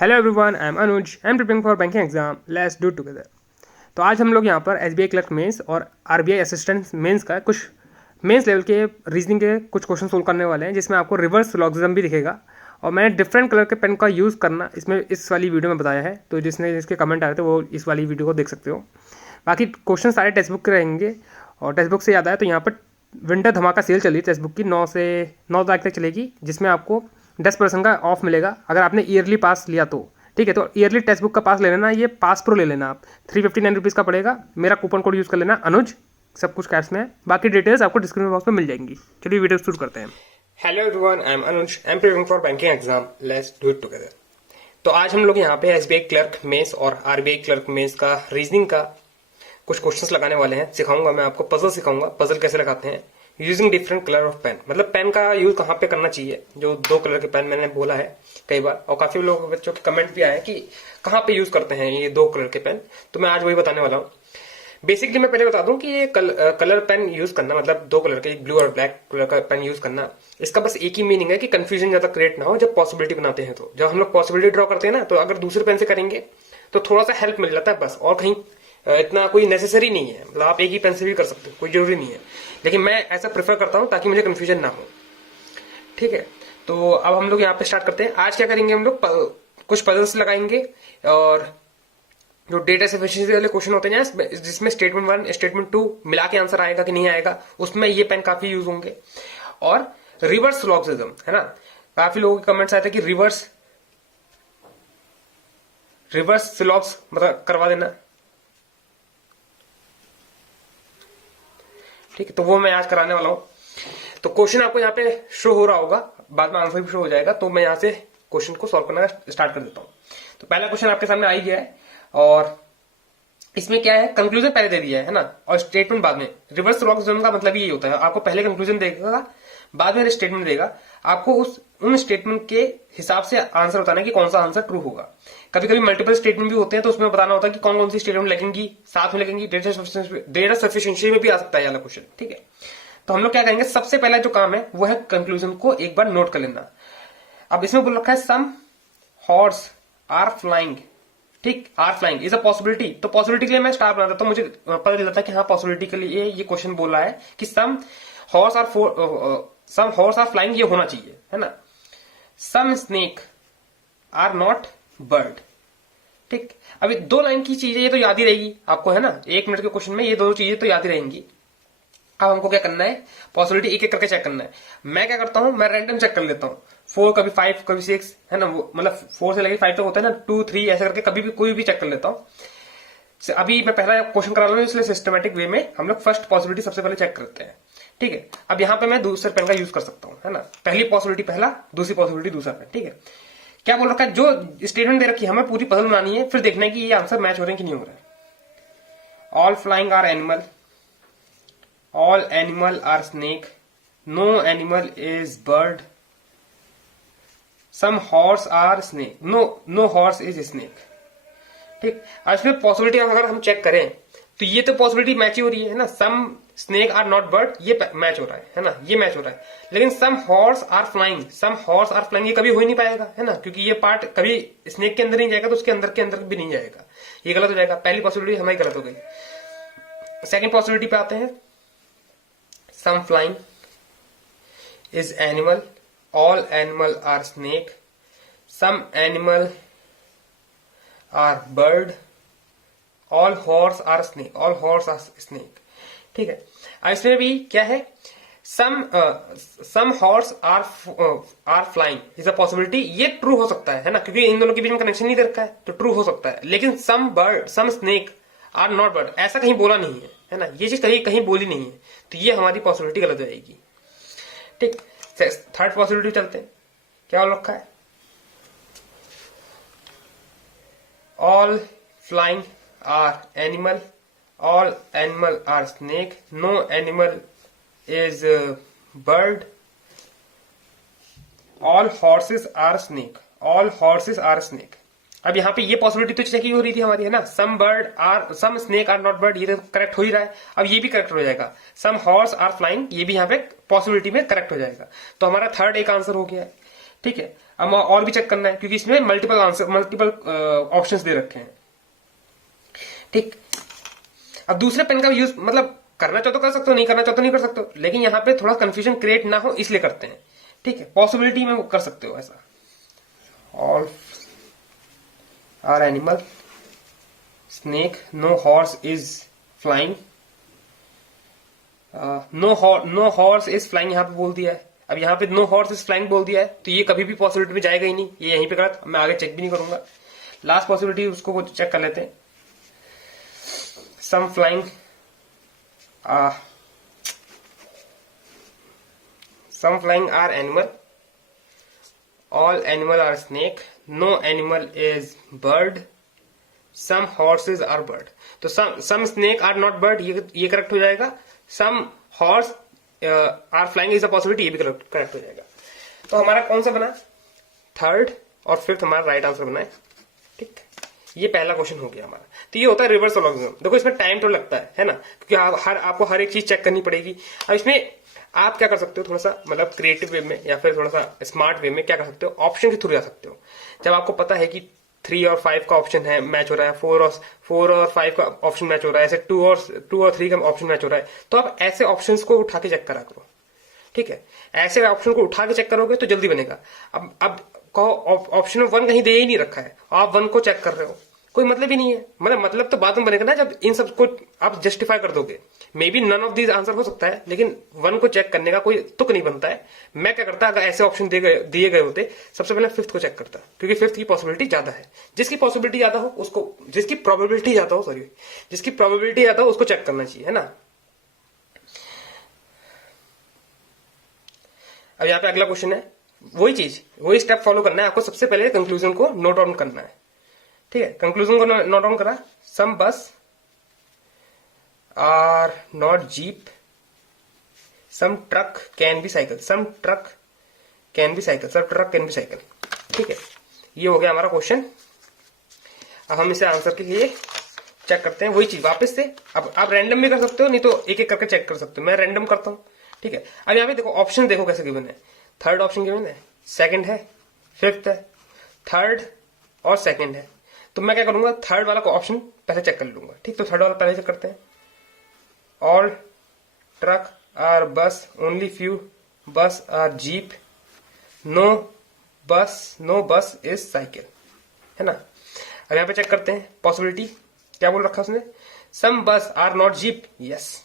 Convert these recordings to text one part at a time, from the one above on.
Hello everyone, I am Anuj. I am preparing for banking exam. Let's do together. तो आज हम लोग यहाँ पर एसबीआई क्लर्क मेंस और आरबीआई असिस्टेंट मेंस का कुछ मेंस लेवल के रीजनिंग के कुछ क्वेश्चन सोल्व करने वाले हैं, जिसमें आपको रिवर्स लॉगरिथम भी दिखेगा। और मैंने डिफरेंट कलर के पेन का यूज़ करना इसमें इस वाली वीडियो में बताया है, तो जिसके कमेंट आए थे वो इस वाली वीडियो को देख सकते हो। बाकी क्वेश्चन सारे टेक्स्ट बुक के रहेंगे। और टेक्स्ट बुक से याद आया तो यहाँ पर विंटर धमाका सेल चली टेक्स्ट बुक की 9 तारीख तक चलेगी, जिसमें आपको 10% का ऑफ मिलेगा अगर आपने ईयरली पास लिया तो। ठीक है, तो ईयरली टेक्स्ट बुक का पास ले लेना, ये पास प्रो ले लेना आप। 359 रुपीज़ का पड़ेगा। मेरा कूपन कोड यूज़ कर लेना अनुज, सब कुछ कैप्स में है। बाकी डिटेल्स आपको डिस्क्रिप्शन बॉक्स में मिल जाएंगी। चलिए वीडियो शुरू करते हैं। Hello everyone, I am Anuj. I am preparing for banking exam. Let's do it together. तो आज हम लोग यहाँ पे एसबीआई क्लर्क मेंस और आरबीआई क्लर्क मेंस का रीजनिंग का कुछ क्वेश्चंस लगाने वाले हैं। सिखाऊंगा मैं आपको, पजल सिखाऊंगा, पजल कैसे लगाते हैं using different colour of pen. मतलब पेन का यूज कहाँ पे करना चाहिए, जो 2 कलर के पेन मैंने बोला है कई बार, और काफी लोगों बच्चों के कमेंट भी आए कि कहाँ पे यूज करते हैं ये 2 कलर के पेन। तो मैं आज वही बताने वाला हूँ। बेसिकली मैं पहले बता दूं कि ये कलर पेन यूज करना, मतलब 2 कलर के, एक ब्लू और ब्लैक कलर का पेन यूज करना, इसका बस एक ही मीनिंग है कि कंफ्यूजन ज्यादा क्रिएट ना हो जब पॉसिबिलिटी बनाते हैं। तो जब हम लोग पॉसिबिलिटी ड्रॉ करते हैं ना, तो अगर दूसरे पेन से करेंगे तो थोड़ा सा हेल्प मिल जाता है बस, और कहीं इतना कोई नेसेसरी नहीं है। मतलब आप एक ही पेन से भी कर सकते हो, कोई जरूरी नहीं है, लेकिन मैं ऐसा प्रेफर करता हूं ताकि मुझे कंफ्यूजन ना हो। ठीक है, तो अब हम लोग यहाँ पे स्टार्ट करते हैं। आज क्या करेंगे, हम लोग कुछ पजल्स लगाएंगे, और जो डेटा सफिशिएंसी वाले क्वेश्चन होते हैं जिसमें स्टेटमेंट 1 स्टेटमेंट 2 मिला के आंसर आएगा कि नहीं आएगा, उसमें ये पेन काफी यूज होंगे। और रिवर्स लॉगरिथम है ना, काफी लोगों के कमेंट्स आए थे कि रिवर्स सिलॉग्स मतलब करवा देना। ठीक है, तो वो मैं आज कराने वाला हूं। तो क्वेश्चन आपको यहाँ पे शो हो रहा होगा, बाद में आंसर भी शो हो जाएगा। तो मैं यहाँ से क्वेश्चन को सॉल्व करना स्टार्ट कर देता हूँ। तो पहला क्वेश्चन आपके सामने आ ही गया है, और इसमें क्या है, कंक्लूजन पहले दे दिया है ना, और स्टेटमेंट बाद में। रिवर्स लॉगरिथम का मतलब यही होता है, आपको पहले कंक्लूजन देगा, बाद में स्टेटमेंट देगा। आपको उन स्टेटमेंट के हिसाब से आंसर बताना है कि कौन सा आंसर ट्रू होगा। कभी कभी मल्टीपल स्टेटमेंट भी होते हैं, तो उसमें बताना होता है कि कौन कौन सी स्टेटमेंट लगेंगी, साथ में लगेंगी। डेटा सफिशिएंसी में भी आ सकता है वाला क्वेश्चन। ठीक है, तो हम लोग क्या करेंगे, सबसे पहला जो काम है वो है कंक्लूजन को एक बार नोट कर लेना। अब इसमें बोल रखा है सम हॉर्स आर फ्लाइंग। ठीक, are flying is a possibility. तो पॉसिबिलिटी के लिए मैं स्टार बना देता हूं, मुझे पता चल जाता है कि हाँ पॉसिबिलिटी के लिए ये क्वेश्चन बोल रहा है कि सम हॉर्स आर फ्लाइंग, ये होना चाहिए, है ना। सम स्नेक आर नॉट बर्ड। ठीक, अभी 2 लाइन की चीजें ये तो याद ही रहेगी आपको, है ना। 1 मिनट के क्वेश्चन में ये 2 चीजें तो याद ही रहेंगी। अब हमको क्या करना है, पॉसिबिलिटी एक एक करके चेक करना है। मैं क्या करता हूं, मैं रैंडम चेक कर लेता हूं। 4 कभी 5 कभी 6, है ना, मतलब 4 से लेकर 5 तक होता है ना, 2 3 ऐसे करके कभी भी कोई भी चेक कर लेता हूं। अभी मैं पहला क्वेश्चन करा रहा हूं, इसलिए सिस्टमेटिक वे में हम लोग फर्स्ट पॉसिबिलिटी सबसे पहले चेक करते हैं। ठीक है, अब यहाँ पे मैं दूसरे पेन का यूज कर सकता हूँ, है ना। पहली पॉसिबिलिटी पहला, दूसरी पॉसिबिलिटी दूसरा पेन। ठीक है, क्या बोल रखा है, जो स्टेटमेंट दे रखी है हमें पूरी पजल बनानी है, फिर देखना है कि ये आंसर मैच हो रहे हैं कि नहीं हो रहा है। All flying are animal, all animal are snake, no animal is bird, some horse are snake, no horse is snake। ठीक, आज इसमें पॉसिबिलिटी अगर हम चेक करें तो ये तो पॉसिबिलिटी मैच ही हो रही है ना। सम स्नेक आर नॉट बर्ड, ये मैच हो रहा है ना, ये मैच हो रहा है। लेकिन सम हॉर्स आर फ्लाइंग, ये कभी हो ही नहीं पाएगा, है ना, क्योंकि ये पार्ट कभी स्नेक के अंदर नहीं जाएगा, तो उसके अंदर के अंदर भी नहीं जाएगा, ये गलत हो जाएगा। पहली पॉसिबिलिटी हमारी गलत हो गई। सेकेंड पॉसिबिलिटी पे आते हैं। Some flying is animal, all animal are snake, some animal are bird, all horse are snake। ठीक है, अब इसमें भी क्या है, some horse are flying is a possibility, ये ट्रू हो सकता है ना, क्योंकि इन दोनों के बीच में कनेक्शन नहीं दे रखा है, तो ट्रू हो सकता है। लेकिन some snake are not bird, ऐसा कहीं बोला नहीं है ना, ये चीज कहीं बोली नहीं है, तो ये हमारी पॉसिबिलिटी गलत हो जाएगी। ठीक, थर्ड पॉसिबिलिटी चलते हैं। क्या बोल रखा है, all flying are animal, all animal are snake, no animal is bird, all horses are snake, all horses are snake. अब यहाँ पे ये पॉसिबिलिटी तो चेक ही हो रही थी हमारी, है ना। सम स्नेक आर नॉट बर्ड, ये तो करेक्ट हो ही रहा है। अब ये भी करेक्ट हो जाएगा। सम हॉर्स आर फ्लाइंग, ये भी यहाँ पे पॉसिबिलिटी में करेक्ट हो जाएगा। तो हमारा थर्ड एक आंसर हो गया है। ठीक है, अब और भी चेक करना है क्योंकि इसमें मल्टीपल ऑप्शंस दे रखे हैं। ठीक, अब दूसरे पेन का यूज मतलब करना चाहो तो कर सकते हो, नहीं करना चाहो तो नहीं कर सकते हो, लेकिन यहाँ पे थोड़ा कंफ्यूजन क्रिएट ना हो इसलिए करते हैं। ठीक है, पॉसिबिलिटी में कर सकते हो ऐसा। All are animal, snake, no horse is flying, no horse is flying यहाँ पे बोल दिया है। अब यहाँ पे नो हॉर्स इज फ्लाइंग बोल दिया है तो ये कभी भी पॉसिबिलिटी में जाएगा ही नहीं, ये यहीं पे गलत, मैं आगे चेक भी नहीं करूंगा। लास्ट पॉसिबिलिटी उसको चेक कर लेते हैं। सम flying, some flying are animal, all animal are snake, no animal is bird, some horses are bird। तो some snake are not bird, ये करेक्ट हो जाएगा। some horse are flying is a possibility, ये भी correct हो जाएगा। तो हमारा कौन सा बना, थर्ड और फिफ्थ हमारा राइट आंसर बना है। ठीक, ये पहला क्वेश्चन हो गया हमारा। तो ये होता है रिवर्स लॉगिज्म। देखो इसमें टाइम तो लगता है ना, क्योंकि आपको हर एक चीज चेक करनी पड़ेगी। अब इसमें आप क्या कर सकते हो, थोड़ा सा मतलब क्रिएटिव वे में या फिर थोड़ा सा स्मार्ट वे में क्या कर सकते हो, ऑप्शन के थ्रू जा सकते हो। जब आपको पता है कि 3 और 5 का ऑप्शन है मैच हो रहा है, 4 और 5 का ऑप्शन मैच हो रहा है, ऐसे 2 और 3 का ऑप्शन मैच हो रहा है, तो आप ऐसे ऑप्शन को उठा के चेक करा करो। ठीक है, ऐसे ऑप्शन को उठा के चेक करोगे तो जल्दी बनेगा। अब कहो ऑप्शन 1 कहीं दे ही नहीं रखा है, आप 1 को चेक कर रहे हो, कोई मतलब ही नहीं है। मतलब तो बाद में बनेगा ना जब इन सब को आप जस्टिफाई कर दोगे। May be none of these answer हो सकता है, लेकिन 1 को चेक करने का कोई तुक नहीं बनता है। मैं क्या करता, अगर ऐसे ऑप्शन दिए गए होते, सबसे पहले 5th को चेक करता, क्योंकि 5th की पॉसिबिलिटी ज्यादा है। जिसकी प्रोबेबिलिटी ज्यादा हो उसको चेक करना चाहिए, है ना। अब यहाँ पे अगला क्वेश्चन है, वही स्टेप फॉलो करना है आपको। सबसे पहले कंक्लूजन को नोट डाउन करना है। ठीक है, कंक्लूजन को नोट डाउन करा। Some bus are not jeep, some truck can be cycle, some truck can be cycle. ठीक है, ये हो गया हमारा क्वेश्चन। अब हम इसे आंसर के लिए चेक करते हैं वही चीज वापस से। अब आप रैंडम भी कर सकते हो, नहीं तो एक एक करके चेक कर सकते हो। मैं रैंडम करता हूं। ठीक है, अब यहाँ पे देखो ऑप्शन देखो कैसे गिवन है। थर्ड ऑप्शन गिवन है, सेकंड है, फिफ्थ है, थर्ड और सेकंड है। तो मैं क्या करूंगा, थर्ड वाला को ऑप्शन पहले चेक कर लूंगा। ठीक, तो थर्ड वाला पहले चेक करते हैं। All truck are bus, only few bus are jeep, no बस इज साइकिल, है ना। अब यहाँ पे चेक करते हैं पॉसिबिलिटी, क्या बोल रखा उसने, some bus are not jeep, yes.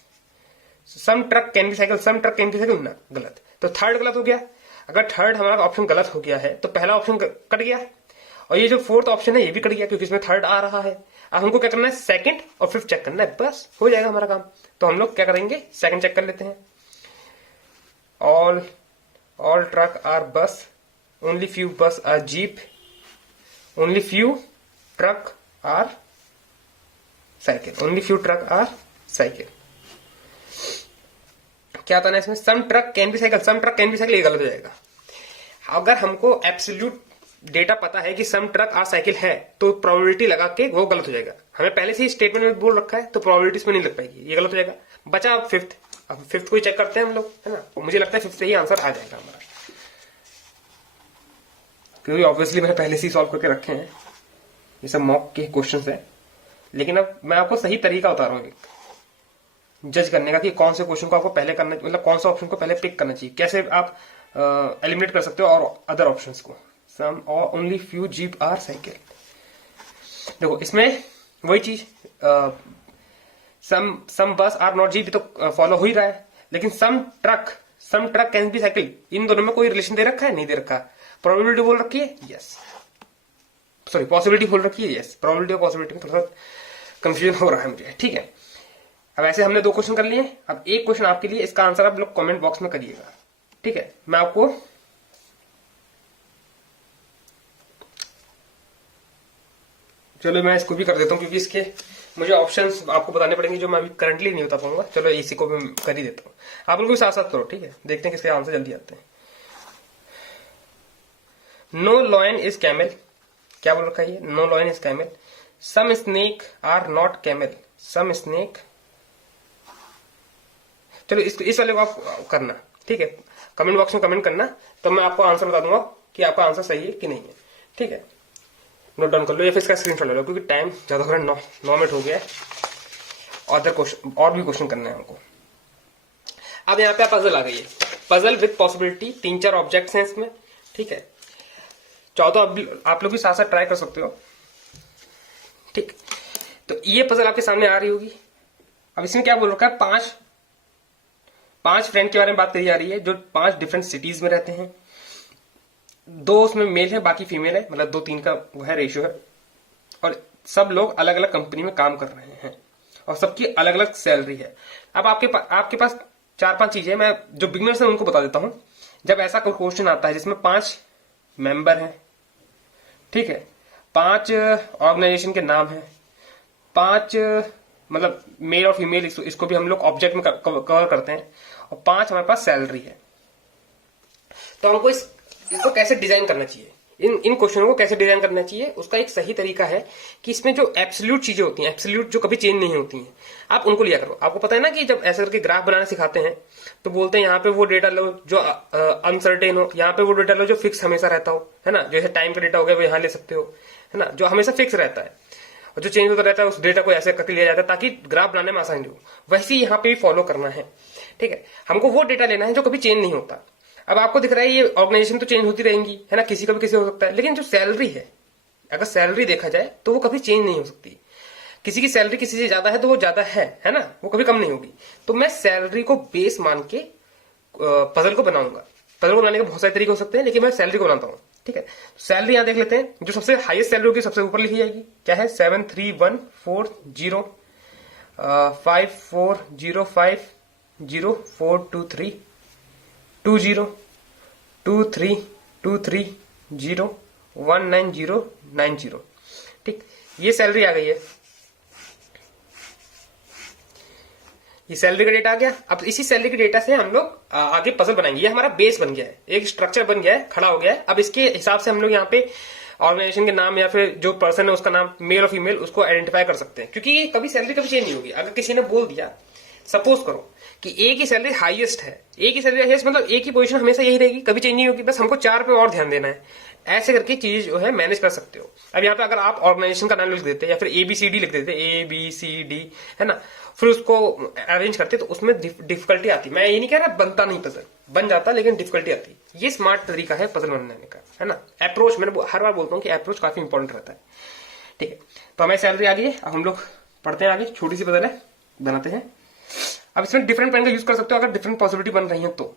Some truck can be cycle, ना, गलत। तो थर्ड गलत हो गया। अगर थर्ड हमारा ऑप्शन गलत हो गया है तो पहला ऑप्शन कट गया, और ये जो फोर्थ ऑप्शन है ये भी कट गया, क्योंकि इसमें थर्ड आ रहा है। अब हमको क्या करना है, सेकंड और फिफ्थ चेक करना है, बस हो जाएगा हमारा काम। तो हम लोग क्या करेंगे, सेकंड चेक कर लेते हैं। All truck are bus, only few bus are jeep, only few truck are cycle, क्या था ना इसमें, some truck can be cycle, ये गलत हो जाएगा। अगर हमको एब्सोल्यूट डेटा पता है कि सम ट्रक आर साइकिल है तो प्रोबेबिलिटी लगा के वो गलत हो जाएगा। हमें पहले से ही स्टेटमेंट में बोल रखा है तो प्रोबेबिलिटी इसमें नहीं लग पाएगी, ये गलत हो जाएगा। बचा अब फिफ्थ। अब फिफ्थ को ही चेक करते हैं हम लोग, है ना। मुझे लगता है फिफ्थ से ही आंसर आ जाएगा हमारा, क्योंकि ऑब्वियसली मैंने पहले से ही सॉल्व करके रखे हैं। ये सब मॉक के क्वेश्चन है, लेकिन अब मैं आपको सही तरीका बता रहा हूँ जज करने का कि कौन से क्वेश्चन को आपको पहले करना, मतलब कौन सा ऑप्शन को पहले पिक करना चाहिए, कैसे आप एलिमिनेट कर सकते हो और अदर ऑप्शंस को। सम और only few jeep are cycle, देखो इसमें वही चीज, some bus are not jeep तो फॉलो हो ही रहा है, लेकिन some truck can be cycle, इन दोनों में कोई रिलेशन दे रखा है, नहीं दे रखा। प्रोबेबिलिटी बोल रखी है, यस, सॉरी पॉसिबिलिटी बोल रखी है, यस। प्रोबेबिलिटी और पॉसिबिलिटी में थोड़ा सा कंफ्यूजन हो रहा है मुझे। ठीक है, अब ऐसे हमने 2 क्वेश्चन कर लिए। अब एक क्वेश्चन आपके लिए, इसका आंसर आप लोग कमेंट बॉक्स में करिएगा। ठीक है, मैं आपको चलो मैं इसको भी कर देता हूं, क्योंकि इसके मुझे ऑप्शंस आपको बताने पड़ेंगे जो मैं अभी करंटली नहीं बता पाऊंगा। चलो इसी को भी कर ही देता हूं, आप लोग भी साथ साथ करो। ठीक है, देखते हैं किसके आंसर जल्दी आते हैं। नो लॉयन इज कैमल, क्या बोल रखा है ये, no lion is camel. Some snake are not camel, some snake, चलो इस वाले को आप करना। ठीक है, कमेंट बॉक्स में कमेंट करना, तो मैं आपको आंसर बता दूंगा कि आपका आंसर सही है कि नहीं है। ठीक है, नोट डाउन कर लो या फिर इसका स्क्रीनशॉट ले लो, क्योंकि टाइम ज्यादा हो रहा है, 9 मिनट हो गया है। अदर क्वेश्चन और भी क्वेश्चन करने हैं हमको। अब यहाँ पे पजल आ गई है, पजल विद पॉसिबिलिटी, 3-4 ऑब्जेक्ट्स हैं इसमें। ठीक है, चाहो तो आप लोग भी साथ साथ ट्राई कर सकते हो। ठीक, तो ये पजल आपके सामने आ रही होगी। अब इसमें क्या बोल रखा है, पांच फ्रेंड के बारे में बात करी जा रही है जो 5 डिफरेंट सिटीज में रहते हैं। 2 उसमें मेल है, बाकी फीमेल है, मतलब 2-3 का वो है रेशियो है। और सब लोग अलग अलग कंपनी में काम कर रहे हैं और सबकी अलग अलग सैलरी है। अब आपके पास 4-5 चीजें, मैं जो बिगिनर्स हैं उनको बता देता हूं। जब ऐसा कोई क्वेश्चन आता है जिसमें 5 मेंबर हैं, ठीक है, 5 ऑर्गेनाइजेशन के नाम है, 5 मतलब मेल और फीमेल, इसको भी हम लोग ऑब्जेक्ट में कवर करते हैं, और 5 हमारे पास सैलरी है, तो हमको इसको कैसे डिजाइन करना चाहिए, इन क्वेश्चनों को कैसे डिजाइन करना चाहिए, उसका एक सही तरीका है कि इसमें जो एब्सोल्यूट चीजें होती हैं, एब्सोल्यूट जो कभी चेंज नहीं होती हैं, आप उनको लिया करो। आपको पता है ना कि जब ऐसे करके ग्राफ बनाना सिखाते हैं तो बोलते हैं यहाँ पे वो डेटा लो जो अनसर्टेन हो, यहाँ पे वो डेटा लो जो फिक्स हमेशा रहता हो, है ना, जैसे टाइम का डेटा हो गया वो यहाँ ले सकते हो, है ना, जो हमेशा फिक्स रहता है, और जो चेंज होता रहता है उस डेटा को ऐसे करके लिया जाता है ताकि ग्राफ बनाने में आसानी हो। वैसे ही यहाँ पे भी फॉलो करना है। ठीक है, हमको वो डेटा लेना है जो कभी चेंज नहीं होता। अब आपको दिख रहा है ये ऑर्गेनाइजेशन तो चेंज होती रहेंगी, है ना, किसी का भी किसी हो सकता है, लेकिन जो सैलरी है, अगर सैलरी देखा जाए तो वो कभी चेंज नहीं हो सकती। किसी की सैलरी किसी से ज्यादा है तो वो ज्यादा है ना, वो कभी कम नहीं होगी। तो मैं सैलरी को बेस मान के पजल को बनाऊंगा। पजल को बनाने के बहुत सारे तरीके हो सकते हैं, लेकिन मैं सैलरी को बनाता हूँ। ठीक है, सैलरी यहां देख लेते हैं। जो सबसे हाईएस्ट सैलरी होगी सबसे ऊपर लिखी जाएगी, क्या है, 73140540232323019090। ठीक, ये सैलरी आ गई है, ये सैलरी का डेटा आ गया। अब इसी सैलरी के डेटा से हम लोग आगे पजल बनाएंगे। ये हमारा बेस बन गया है, एक स्ट्रक्चर बन गया है, खड़ा हो गया है। अब इसके हिसाब से हम लोग यहाँ पे ऑर्गेनाइजेशन के नाम या फिर जो पर्सन है उसका नाम, मेल और फीमेल, उसको आइडेंटिफाई कर सकते हैं, क्योंकि कभी सैलरी कभी चेंज नहीं होगी। अगर किसी ने बोल दिया, सपोज करो कि ए की सैलरी हाईएस्ट है, ए की सैलरी हाईएस्ट मतलब ए की पोजीशन हमेशा यही रहेगी, कभी चेंज नहीं होगी, बस हमको 4 पे और ध्यान देना है। ऐसे करके चीज जो है मैनेज कर सकते हो। अब यहाँ पे अगर आप ऑर्गेनाइजेशन का नाम लिख देते या फिर ABCD लिख देते, ABCD, है ना, फिर उसको अरेंज करते तो उसमें डिफिकल्टी आती। मैं ये नहीं कह रहा बनता नहीं पजल, बन जाता, लेकिन डिफिकल्टी आती। ये स्मार्ट तरीका है पजल बनाने का, है ना। अप्रोच, मैंने हर बार बोलता हूँ कि अप्रोच काफी इंपॉर्टेंट रहता है। ठीक है, तो हमारी सैलरी आ गई है। अब हम लोग पढ़ते हैं आगे, छोटी सी पजल है, बनाते हैं। अब इसमें डिफरेंट पेन का यूज कर सकते हो अगर डिफरेंट पॉसिबिलिटी बन रही है तो।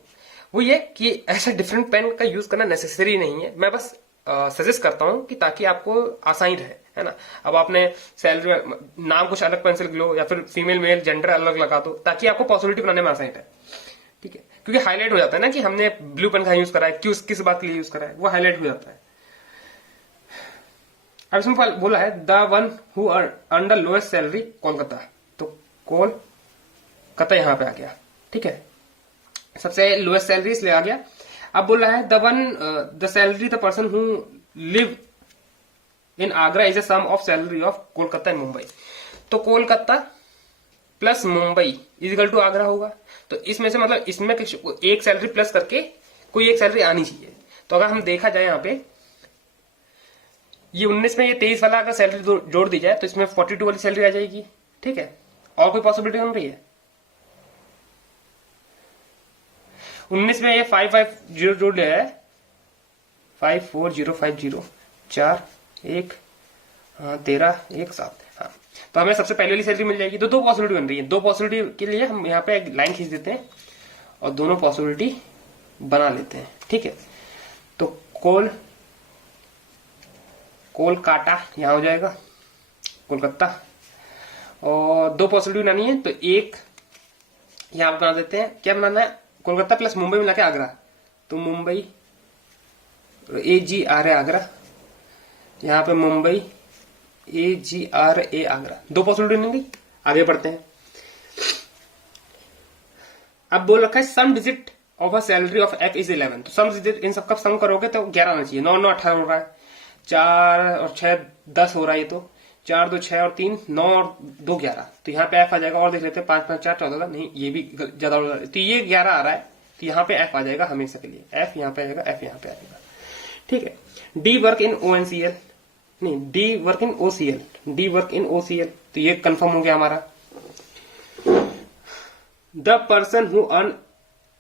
वो ये कि ऐसा डिफरेंट पेन का यूज करना नेसेसरी नहीं है, मैं बस सजेस्ट करता हूं कि ताकि आपको आसानी रहे, है ना। अब आपने सैलरी नाम कुछ अलग पेंसिल लो या फिर फीमेल मेल जेंडर अलग लगा दो ताकि आपको पॉसिबिलिटी बनाने में आसानी रहे। ठीक है, क्योंकि हाईलाइट हो जाता है ना कि हमने ब्लू पेन का यूज करा है, किस बात के लिए यूज करा है, वो हाईलाइट हो जाता है। अब इसमें बोला है the one who earn the lowest salary Kolkata, तो कोलकाता यहां पे आ गया। ठीक है, सबसे लोएस्ट सैलरी इसलिए आ गया। अब बोल रहा है the salary the person who live in Agra is a sum of salary of Kolkata and Mumbai. तो Kolkata plus Mumbai is equal to Agra होगा। तो इसमें से मतलब इसमें एक सैलरी प्लस करके कोई एक सैलरी आनी चाहिए। तो अगर हम देखा जाए यहाँ पे ये 19 में ये 23 वाला अगर सैलरी जोड़ दी जाए तो इसमें 42 वाली सैलरी आ जाएगी। ठीक है, और कोई पॉसिबिलिटी बन रही है? 19 में ये 550 जोड़ लिया है, 54050 4 1 13 1 7। हाँ, तो हमें सबसे पहले वाली सैलरी मिल जाएगी। तो 2 पॉसिबिलिटी बन रही है। 2 पॉसिबिलिटी के लिए हम यहाँ पे एक लाइन खींच देते हैं और दोनों पॉसिबिलिटी बना लेते हैं। ठीक है, तो कोलकाता यहां हो जाएगा, कोलकाता, और 2 पॉसिबिलिटी बनानी है तो एक यहां बना देते हैं। क्या बनाना है? कोलकाता प्लस मुंबई मिला के आगरा, तो मुंबई AGR है आगरा, यहां पे मुंबई AGRA आगरा। 2 पॉसिबिलिटी नहीं, आगे बढ़ते हैं। अब बोल रखा है sum digit of a salary of F is 11। तो सम डिजिट इन सबका सम करोगे तो 11 आना चाहिए। 9 9 18 हो रहा है, 4 और 6 10 हो रहा है। ये तो 4 2 6 और 3 9 और 2 11। तो यहाँ पे F आ जाएगा। और देख लेते हैं 5 5 4 14 नहीं, ये भी ज्यादा हो रहा है। तो ये 11 आ रहा है, तो यहाँ पे F आ जाएगा हमेशा के लिए। F यहाँ पे आएगा, F यहाँ पे आएगा। ठीक है। डी वर्क इन ONCL, नहीं D work in OCL, D work in OCL, तो ये कंफर्म हो गया हमारा। The person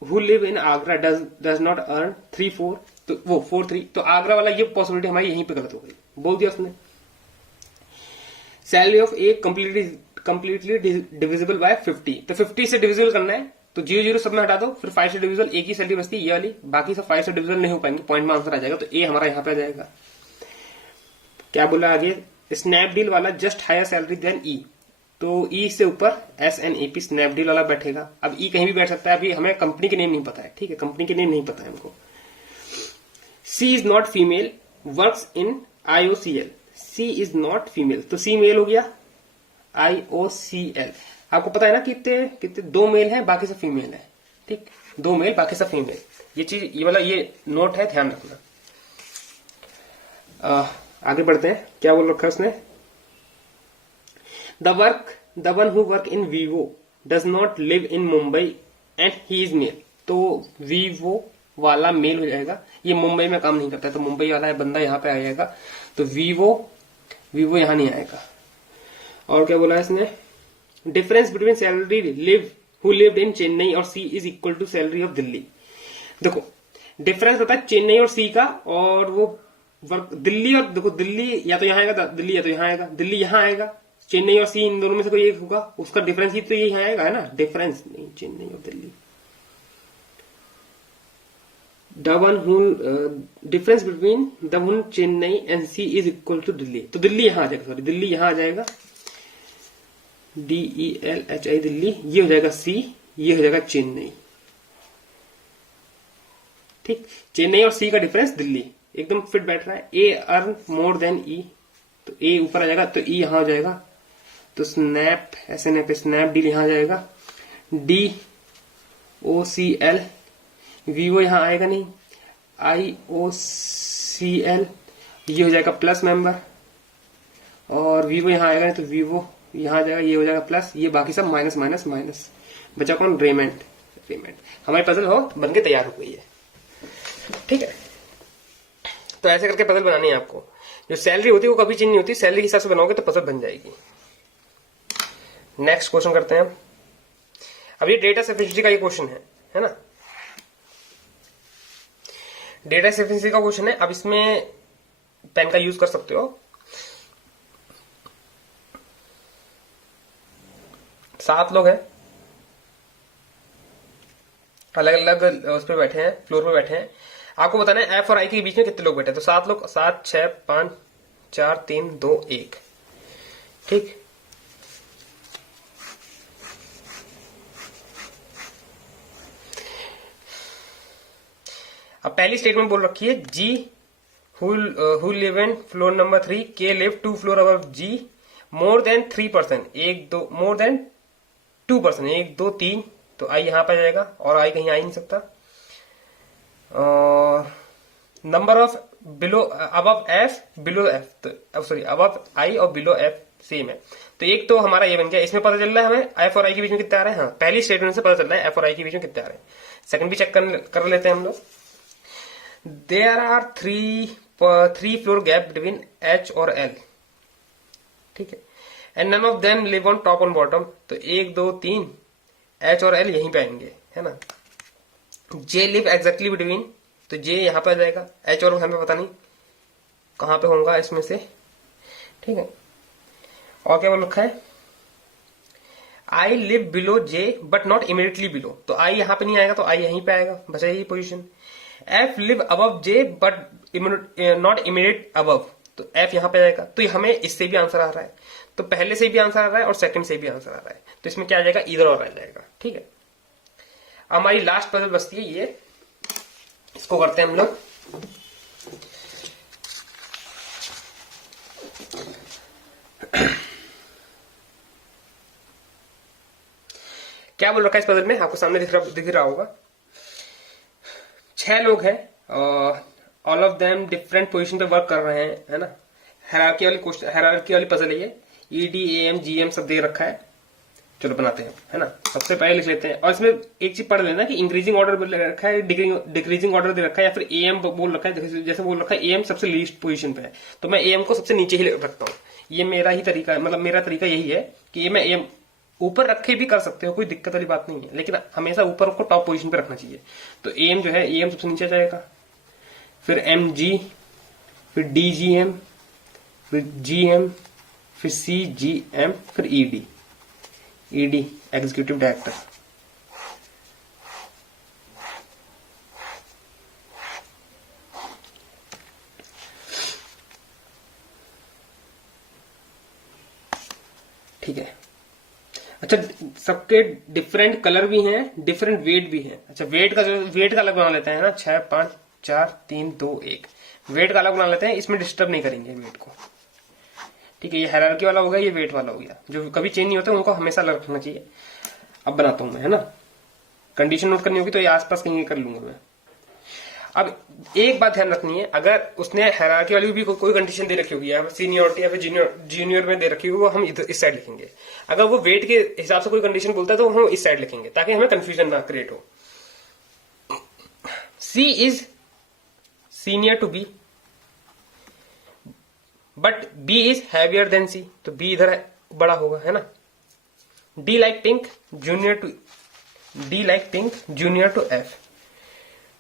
who live in Agra does not earn 3-4, तो वो 4-3, तो आगरा वाला ये पॉसिबिलिटी हमारी यहीं पे गलत हो गई, बोल दिया उसने। Salary of A completely divisible by 50, तो 50 से डिविजिबल करना है, तो 0-0 सब में हटा दो, फिर 5 से डिविजिबल एक ही सैलरी बचती है ये वाली, बाकी सब 5 से डिविजिबल नहीं हो पाएंगे, पॉइंट में आंसर आ जाएगा, तो ए हमारा यहां पे आ जाएगा। क्या बोला आगे, स्नैपडील वाला जस्ट हायर सैलरी देन ई, तो ई से ऊपर SNAP स्नैपडील वाला बैठेगा। अब ई कहीं भी बैठ सकता है, अभी हमें कंपनी के नेम नहीं पता है, ठीक है, कंपनी के नेम नहीं पता है हमको। C is not female works in IOCL, C is not female, तो सी मेल हो गया, IOCL, आपको पता है ना कितने कितने 2 मेल हैं, बाकी सब फीमेल है, ठीक, 2 मेल बाकी सब फीमेल, ये चीज ये वाला ये नोट है, ध्यान रखना। आगे बढ़ते हैं, क्या बोल रखा है उसने, the one who work in Vivo does not live in Mumbai and he is male, तो Vivo वाला मेल हो जाएगा, ये मुंबई में काम नहीं करता है, तो मुंबई वाला बंदा यहाँ पे आ जाएगा, तो Vivo यहां नहीं आएगा। और क्या बोला है इसने, difference between salary who lived in Chennai और C is equal to salary of Delhi. देखो डिफरेंस होता है चेन्नई और सी का, और वो वर्क दिल्ली, और देखो दिल्ली या तो यहां आएगा, दिल्ली या तो यहां आएगा, दिल्ली यहां आएगा, चेन्नई और सी इन दोनों में से कोई एक होगा, उसका डिफरेंस ही तो यही आएगा, है ना, डिफरेंस नहीं, चेन्नई और Delhi. The one who difference between the one Chennai and C is equal to Delhi, तो दिल्ली यहां आ जाएगा, सॉरी दिल्ली यहां आ जाएगा, DELHI दिल्ली, ये हो जाएगा सी, ये हो जाएगा चेन्नई, ठीक, चेन्नई और सी का डिफरेंस दिल्ली, एकदम फिट बैठ रहा है। ए अर्न मोर देन ई, तो ए ऊपर आ जाएगा, तो ई यहां आ जाएगा, तो स्नैपडील यहां आ जाएगा, DOCL, Vivo यहां आएगा नहीं, IOCL, ये हो जाएगा प्लस मेंबर, और Vivo यहां आएगा नहीं, तो Vivo यहां आ जाएगा, ये हो जाएगा प्लस, ये बाकी सब माइनस माइनस माइनस, बचा कौन, रेमेंट। हमारी पजल हो बन के तैयार हो गई है, ठीक है। तो ऐसे करके पजल बनानी है आपको, जो सैलरी होती है वो कभी चेंज नहीं होती, सैलरी के हिसाब से बनाओगे तो पजल बन जाएगी। नेक्स्ट क्वेश्चन करते हैं। अब ये डेटा सफिशिएंसी का ये क्वेश्चन है ना, डेटा सफिशिएंसी का क्वेश्चन है। अब इसमें पेन का यूज कर सकते हो, 7 लोग हैं, अलग अलग उस पर बैठे हैं, फ्लोर पे बैठे हैं, आपको बताना है F और I के बीच में कितने लोग बैठे हैं, तो 7 लोग, 7, 6, 5, 4, 3, 2, 1, ठीक। अब पहली स्टेटमेंट बोल रखी है, G who live in floor number 3, K live 2 floor above G, more than 3%, 1-2, more than 2%, 1, 2, 3, तो I यहां पर जाएगा, और I कहीं आ ही नहीं सकता। Number of below above F below F, तो सॉरी अबव I और बिलो F सेम है, तो एक तो हमारा ये बन गया। इसमें पता चल रहा है हमें F और I के बीच में कितने आ रहे हैं, हाँ पहली स्टेटमेंट से पता चल रहा है F और I के बीच में कितने आ रहे हैं। सेकंड भी चेक कर लेते हैं हम लोग। There are 3 floor gap between H और L, ठीक है, and none of them live on top और बॉटम, तो 1, 2, 3 H और L यहीं पे आएंगे, है ना। J लिव एग्जैक्टली बिटवीन, तो J यहां पे आ जाएगा, H और हमें पता नहीं कहां पे होगा इसमें से, ठीक है। और क्या बोल रखा है, I live below J but not immediately below, तो I यहां पे नहीं आएगा, तो I यहीं पे आएगा, बचा यही position. F live above J but not immediate above, तो F यहां पे आएगा, तो हमें इससे भी आंसर आ रहा है, तो पहले से भी आंसर आ रहा है और सेकंड से भी आंसर आ रहा है, तो इसमें क्या आ जाएगा, इधर और आ जाएगा, ठीक है। हमारी लास्ट पजल बचती है ये, इसको करते हैं हम लोग। क्या बोल रखा है इस पजल में, आपको सामने दिख रहा होगा। 6 लोग हैं, all of them different position पे वर्क कर रहे हैं, है ना। हायरार्की वाली पजल है ये, ED AM GM सब दे रखा है। चलो बनाते हैं, है ना। सबसे पहले लिख लेते हैं, और इसमें एक चीज पढ़ लेना कि इंक्रीजिंग ऑर्डर रखा है, डिक्रीजिंग ऑर्डर दे रखा है, या फिर एएम बोल रखा है। जैसे बोल रखा है एएम सबसे लीस्ट पोजीशन पे है, तो मैं एएम को सबसे नीचे ही रखता हूँ। ये मेरा ही तरीका है, मतलब मेरा तरीका यही है कि ये मैं एएम ऊपर रखे भी कर सकते हो, कोई दिक्कत वाली बात नहीं है, लेकिन हमेशा ऊपर को टॉप पोजीशन पे रखना चाहिए। तो एएम जो है, एएम सबसे नीचे जाएगा, फिर एमजी, फिर डीजीएम, फिर जीएम, फिर सीजीएम, फिर ईडी, ईडी एग्जीक्यूटिव डायरेक्टर। ठीक है। अच्छा, सबके डिफरेंट कलर भी हैं, डिफरेंट वेट भी है। अच्छा, वेट का अलग बना लेते हैं ना, 6 5 4 3 2 1। वेट का अलग बना लेते हैं, इसमें डिस्टर्ब नहीं करेंगे वेट को। ठीक है, ये हायरार्की वाला हो गया, ये वेट वाला हो गया। जो कभी चेंज नहीं होते उनको हमेशा अलग रखना चाहिए। अब बनाता हूं मैं, है ना। कंडीशन नोट करनी होगी तो ये आसपास कहीं कर लूंगा मैं। अब एक बात ध्यान रखनी है, अगर उसने हायरार्की वाली भी कोई कंडीशन दे रखी होगी, या सीनियरिटी या फिर जूनियर में दे रखी होगी, वो हम इस साइड लिखेंगे। अगर वो वेट के हिसाब से कोई कंडीशन बोलता है तो हम इस साइड लिखेंगे, ताकि हमें कंफ्यूजन ना क्रिएट हो। C is senior to B, but B is heavier than C, तो बी इधर बड़ा होगा, है ना। D like pink junior to F,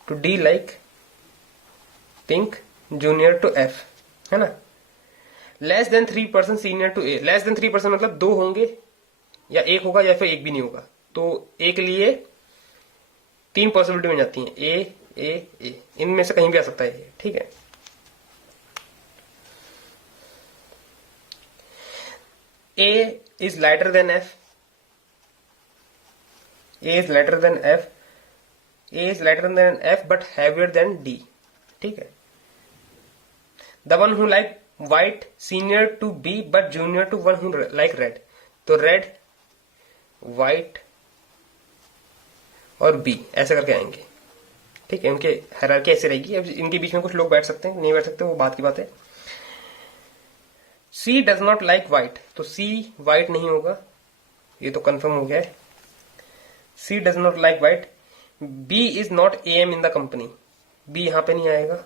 तो D like pink junior to F, है ना। Less than 3% senior to A, less than 3% मतलब 2 होंगे, या 1 होगा, या फिर 1 भी नहीं होगा। तो ए के लिए 3 पॉसिबिलिटी मिल जाती हैं, ए ए ए, इनमें से कहीं भी आ सकता है, ठीक है। A is lighter than F, A is lighter than F, A is lighter than F but heavier than D, ठीक है। The one who like white senior to B but junior to one who like red, तो red, white और B ऐसे करके आएंगे, ठीक है। उनके हायरार्की ऐसे रहेगी। अब इनके बीच में कुछ लोग बैठ सकते हैं, नहीं बैठ सकते, वो बात की बात है। C does not like white, तो सी व्हाइट नहीं होगा, ये तो कंफर्म हो गया है। C does not like white. B is not AM in the company, B यहां पे नहीं आएगा।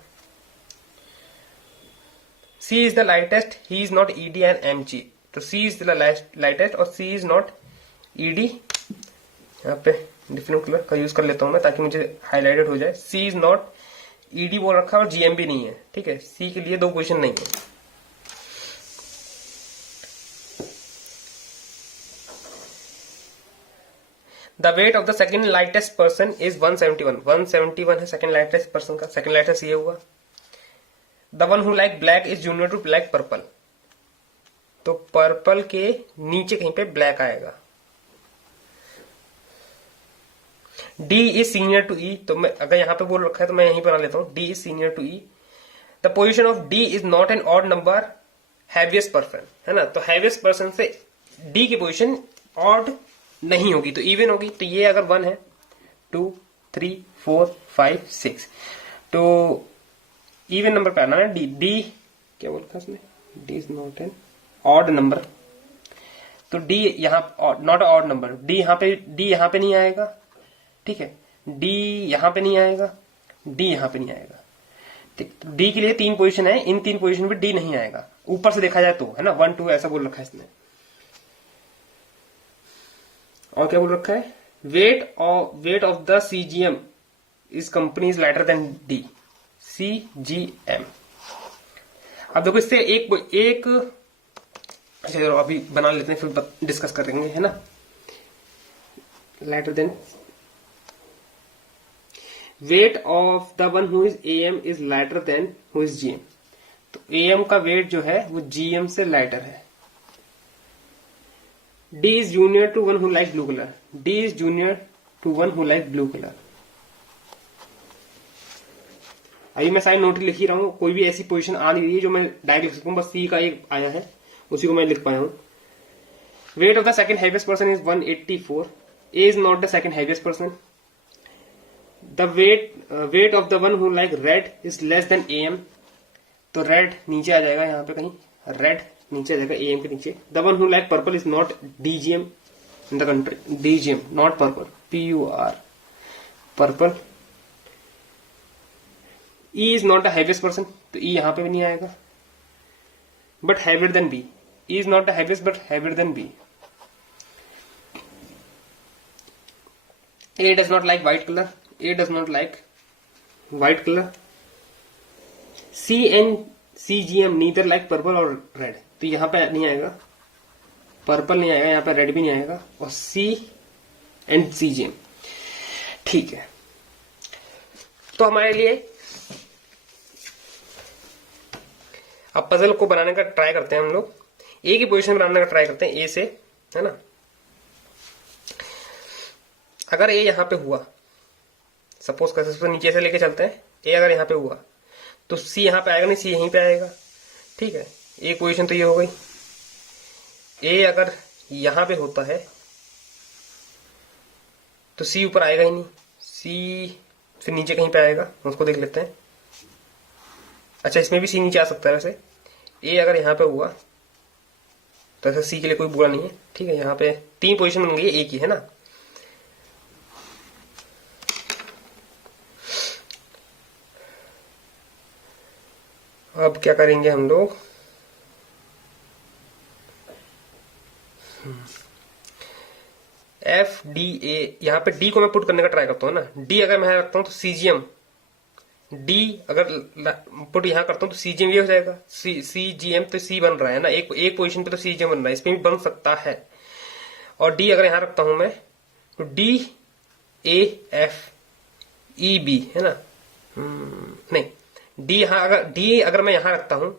C is the lightest, he is not ED and MG, तो सी इज द लाइटेस्ट और सी इज नॉट ईडी। यहाँ पे different colour का use कर लेता हूं मैं, ताकि मुझे हाईलाइटेड हो जाए। सी इज नॉट ईडी बोल रखा है और जीएम भी नहीं है, ठीक है। सी के लिए 2 पोजीशन नहीं है। The weight of the second lightest person is 171, 171 है सेकंड लाइटेस्ट पर्सन का, सेकंड लाइटेस्ट ये हुआ। The one who like black is junior to like purple, तो पर्पल के नीचे कहीं पे ब्लैक आएगा। D is senior to E, तो मैं अगर यहां पे बोल रखा है तो मैं यहीं बना लेता हूं, D is senior to E. The position of D is not an odd number heaviest person, है ना। तो हैवियस्ट पर्सन से डी की पोजिशन ऑड नहीं होगी, तो इवन होगी। तो ये अगर 1 है, 2 3 4 5 6, तो इवन नंबर पे आना है। डी डी क्या बोल रखा है इसमें, D is not an odd number, तो डी यहाँ नॉट ऑड नंबर, डी यहाँ पे नहीं आएगा, ठीक है। डी यहां पे नहीं आएगा, डी यहां पे नहीं आएगा, ठीक। डी के लिए 3 पोजीशन है, इन 3 पोजीशन पे डी नहीं आएगा, ऊपर से देखा जाए तो, है ना। 1 2 ऐसा बोल रखा है इसने। और क्या बोल रखा है, weight of the CGM is company is lighter than D, CGM. अब देखो इससे एक अच्छा अभी बना लेते हैं, फिर डिस्कस करेंगे, है ना। Lighter than weight of the one who is AM is lighter than who is GM, तो एएम का वेट जो है वो जीएम से लाइटर है। D is junior to one who like blue colour, D is junior to one who like blue colour. अभी मैं side note लिख ही रहा हूं, कोई भी ऐसी पोजीशन आ नहीं रही है जो मैं डायरेक्ट लिख सकता हूं, बस सी का एक आया है उसी को मैं लिख पाया हूं। Wait of the second heaviest person is 184, A is not the second heaviest person. The weight of the one who like red is less than am, तो रेड नीचे आ जाएगा, यहाँ पे कहीं रेड नीचे आ जाएगा एएम के नीचे। The one who like purple is not DGM, in the country, DGM not purple, PUR purple. E is not the heaviest person, तो E यहां पे भी नहीं आएगा, but heavier then B। E is not the heaviest but heavier then B। A does not like white color, A does not like white color। C and CGM neither like purple और red, तो यहां पे नहीं आएगा, purple नहीं आएगा, यहां पे रेड भी नहीं आएगा, और C एंड CGM। ठीक है, तो हमारे लिए अब पजल को बनाने का ट्राई करते हैं हम लोग। ए की पोजीशन बनाने का ट्राई करते हैं, ए से, है ना। अगर ए यहां पे हुआ, सपोज कर सकते नीचे से लेके चलते हैं, ए अगर यहां पे हुआ तो सी यहां पे आएगा नहीं, सी यहीं पे आएगा। ठीक है, ए पोजीशन तो ये हो गई। ए अगर यहां पे होता है तो सी ऊपर आएगा ही नहीं, सी फिर नीचे कहीं पे आएगा, उसको देख लेते हैं। अच्छा, इसमें भी सी नीचे आ सकता है वैसे। ए अगर यहां पे हुआ तो ऐसा सी के लिए कोई बुरा नहीं है। ठीक है, यहां पे 3 पोजीशन बन गई ए की, है ना। अब क्या करेंगे हम लोग, FDA, यहां पे डी को मैं पुट करने का ट्राई करता हूं ना। डी अगर मैं रखता हूं तो CGM, डी अगर पुट यहां करता हूं तो CGM ये हो जाएगा। CGM तो सी बन रहा है ना, एक पोजीशन पे तो CGM बन रहा है, इसमें भी बन सकता है। और डी अगर यहां रखता हूं मैं तो DAFEB, है ना। नहीं, डी अगर मैं यहां रखता हूं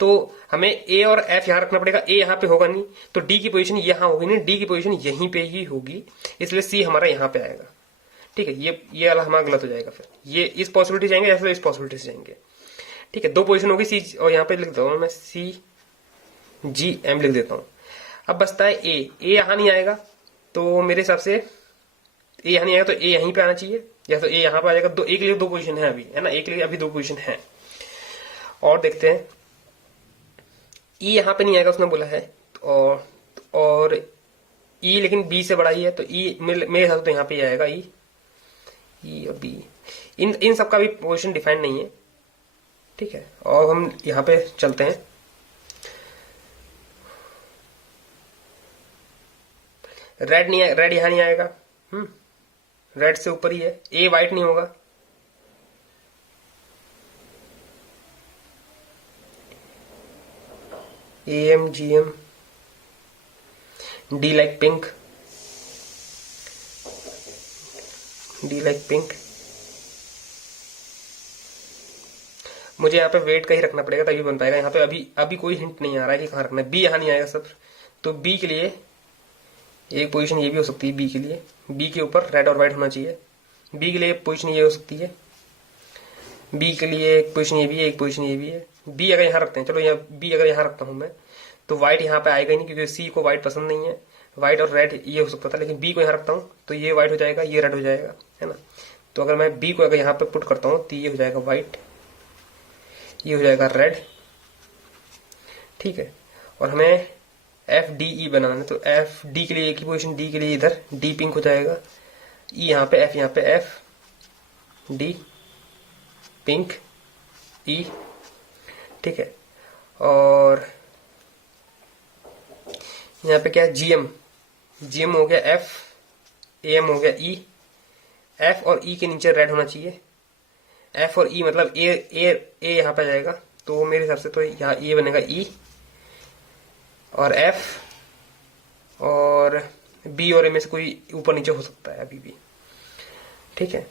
तो हमें ए और एफ यहां रखना पड़ेगा। ए यहां पे होगा नहीं तो डी की पोजीशन यहां होगी नहीं, डी की पोजीशन यहीं पे ही होगी, इसलिए सी हमारा यहां पे आएगा। ठीक है, ये वाला हमारा गलत हो जाएगा। फिर ये इस पॉसिबिलिटी से जाएंगे या फिर इस पॉसिबिलिटी से जाएंगे। ठीक है, 2 पोजीशन होगी सी, और यहां पे लिख देता हूं मैं CGM लिख देता हूं। अब बचता है ए यहां नहीं आएगा, तो मेरे हिसाब से ए यहां नहीं आएगा तो ए यहीं पे आना चाहिए, या तो ए यहां पे आ जाएगा। एक के लिए 2 पोजीशन है अभी, है ना, एक के लिए अभी 2 पोजीशन है। और देखते हैं, ई यहां पे नहीं आएगा उसने बोला है, और ई लेकिन बी से बड़ा ही है, तो ई मेरे हिसाब से तो यहां पे ही आएगा। ई और बी, इन सब का भी पोजीशन डिफाइंड नहीं है। ठीक है, और हम यहां पे चलते हैं। रेड यहां नहीं आएगा, रेड से ऊपर ही है। ए वाइट नहीं होगा, AMGM, D like pink, D like pink। मुझे यहाँ पे वेट का ही रखना पड़ेगा तभी बन पाएगा। यहाँ पे अभी कोई हिंट नहीं आ रहा है कि कहाँ रखना है। बी यहाँ नहीं आएगा सब, तो बी के लिए एक पोजीशन ये भी हो सकती है। बी के लिए, बी के ऊपर रेड और व्हाइट होना चाहिए। बी के लिए एक पोजीशन ये हो सकती है, बी के लिए एक पोजीशन ये भी है, एक पोजीशन ये भी है। बी अगर यहाँ रखते हैं, चलो यहाँ बी अगर यहाँ रखता हूं मैं, तो व्हाइट यहाँ पे आएगा ही नहीं, क्योंकि सी को व्हाइट पसंद नहीं है। व्हाइट और रेड ये हो सकता था, लेकिन बी को यहाँ रखता हूँ तो ये व्हाइट हो जाएगा, ये रेड हो जाएगा, है ना। तो अगर मैं बी को अगर यहाँ पे पुट करता हूँ तो ये हो जाएगा व्हाइट, ये हो जाएगा रेड। ठीक है, और हमें FDE बनाना है, तो FD के लिए एक ही पोजीशन, डी के लिए इधर डी पिंक हो जाएगा, ई यहाँ पे एफ डी पिंक ई। ठीक है, और यहाँ पे क्या है, GM हो गया F, AM हो गया E, F और E के नीचे रेड होना चाहिए। F और E मतलब A यहाँ पे जाएगा, तो मेरे हिसाब से तो यहाँ ये बनेगा E, और F और B और A में से कोई ऊपर नीचे हो सकता है अभी भी। ठीक है,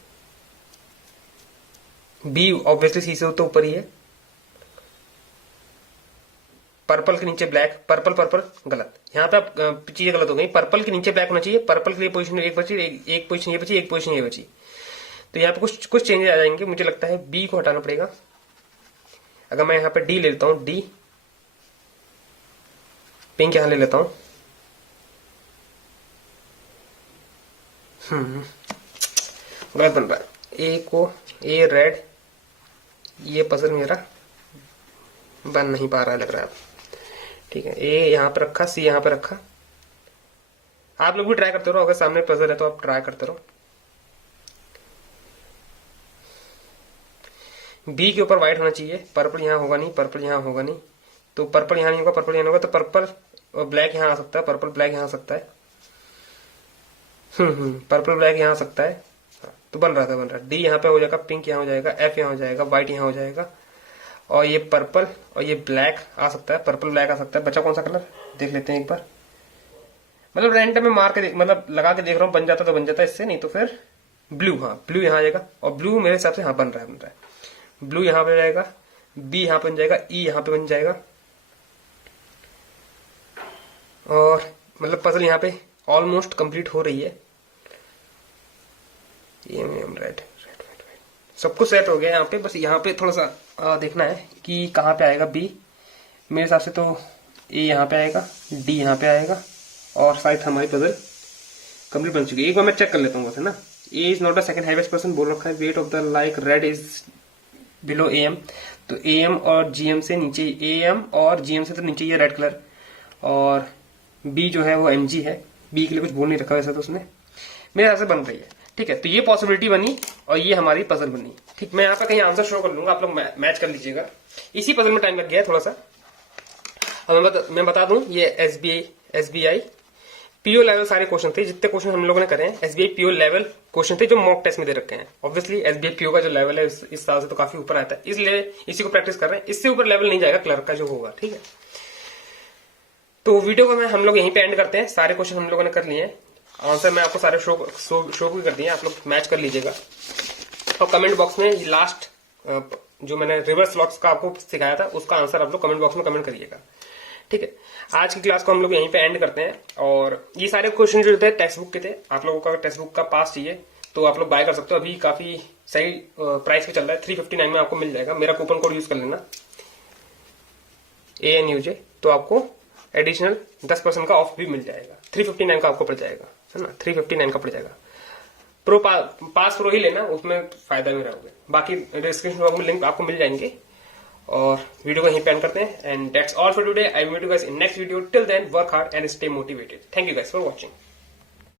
B ऑब्वियसली C से तो ऊपर ही है। पर्पल के नीचे ब्लैक, पर्पल गलत, यहाँ पे आप चीजें गलत हो गई। पर्पल के नीचे ब्लैक होना चाहिए, पर्पल के लिए पोजीशन एक बची, एक पोजीशन ये बची, एक पोजीशन ये बची, तो यहाँ पे कुछ चेंजेस आ जाएंगे। मुझे लगता है बी को हटाना पड़ेगा। अगर मैं यहाँ पे डी ले लेता हूँ, डी पिंक यहाँ ले लेता हूँ, गलत बन रहा है। ए रेड, ये पजल मेरा बन नहीं पा रहा है लग रहा है। ठीक है, ए यहाँ पे रखा, सी यहाँ पे रखा, आप लोग भी ट्राई करते रहो, अगर सामने पजल है तो आप ट्राई करते रहो। बी के ऊपर व्हाइट होना चाहिए, पर्पल यहाँ होगा नहीं, पर्पल यहाँ होगा नहीं, तो पर्पल यहाँ नहीं होगा, पर्पल यहाँ नहीं होगा, तो पर्पल और ब्लैक यहाँ आ सकता है, पर्पल ब्लैक यहाँ आ सकता है। पर्पल ब्लैक यहाँ आ सकता है, तो बन रहा था। डी यहाँ पे हो जाएगा, पिंक यहाँ हो जाएगा, एफ यहाँ हो जाएगा, व्हाइट यहाँ हो जाएगा, और ये पर्पल और ये ब्लैक आ सकता है, पर्पल ब्लैक आ सकता है। बचा कौन सा कलर देख लेते हैं एक बार, मतलब रैंडम में मार के मतलब लगा के देख रहा हूँ, बन जाता तो बन जाता, इससे नहीं तो फिर ब्लू, हाँ ब्लू यहाँ आ जाएगा, और ब्लू मेरे हिसाब से हाँ बन रहा है, ब्लू यहाँ पे जाएगा, बी यहाँ पे बन जाएगा, ई यहाँ पे बन जाएगा, और मतलब पजल यहाँ पे ऑलमोस्ट कंप्लीट हो रही है। रेड सब कुछ सेट हो गया यहाँ पे, बस यहाँ पे थोड़ा सा देखना है कि कहाँ पे आएगा बी। मेरे हिसाब से तो ए यहाँ पे आएगा, डी यहाँ पे आएगा, और शायद हमारी पजल कंप्लीट बन चुकी है। एक बार मैं चेक कर लेता हूँ वैसे ना। A is not the second highest person बोल रखा है, weight of the like red is below A M, तो ए एम और जी एम से नीचे, ए एम और जी एम से तो नीचे ये रेड कलर, और बी जो है वो एम जी है। बी के लिए कुछ बोल नहीं रखा वैसे तो उसने, मेरे हिसाब से बन रही है। ठीक है, तो ये पॉसिबिलिटी बनी और ये हमारी पजल बनी। ठीक, मैं यहाँ पे कहीं आंसर शो कर लूंगा, आप लोग मैच कर लीजिएगा। इसी पजल में टाइम लग गया है थोड़ा सा। अब मैं बता दूं, ये एसबीआई पीओ लेवल सारे क्वेश्चन थे, जितने क्वेश्चन हम लोगों ने करे हैं एसबीआई पीओ लेवल क्वेश्चन थे जो मॉक टेस्ट में दे रखे हैं। ऑब्वियसली एसबीआई पीओ का जो लेवल है इस साल से तो काफी ऊपर आता है, इसलिए इसी को प्रैक्टिस कर रहे हैं। इससे ऊपर लेवल नहीं जाएगा क्लर्क का जो होगा। ठीक है, तो वीडियो को हम लोग यहीं पे एंड करते हैं। सारे क्वेश्चन हम लोगों ने कर लिए हैं, आंसर मैं आपको सारे शो भी कर दिए, आप लोग मैच कर लीजिएगा। और कमेंट बॉक्स में लास्ट जो मैंने रिवर्स स्लॉट्स का आपको सिखाया था उसका आंसर आप लोग कमेंट बॉक्स में कमेंट करिएगा। ठीक है, आज की क्लास को हम लोग यहीं पे एंड करते हैं। और ये सारे क्वेश्चन जो थे टेक्स्ट बुक के थे, आप लोगों का टेक्स्ट बुक का पास चाहिए तो आप लोग बाय कर सकते हो, अभी काफी सही प्राइस पे चल रहा है, 359 में आपको मिल जाएगा। मेरा कूपन कोड यूज कर लेना ANUJ, तो आपको एडिशनल 10% का ऑफ भी मिल जाएगा। 359 का आपको पड़ जाएगा, है ना, 359 का पड़ जाएगा। प्रो पास प्रो ही लेना, उसमें फायदा में रहोगे। बाकी डिस्क्रिप्शन बॉक्स में लिंक आपको मिल जाएंगे। और वीडियो को यहीं पे एंड करते हैं। And that's all for today. I will meet you guys in next video. Till then work hard and stay motivated. Thank you guys for watching.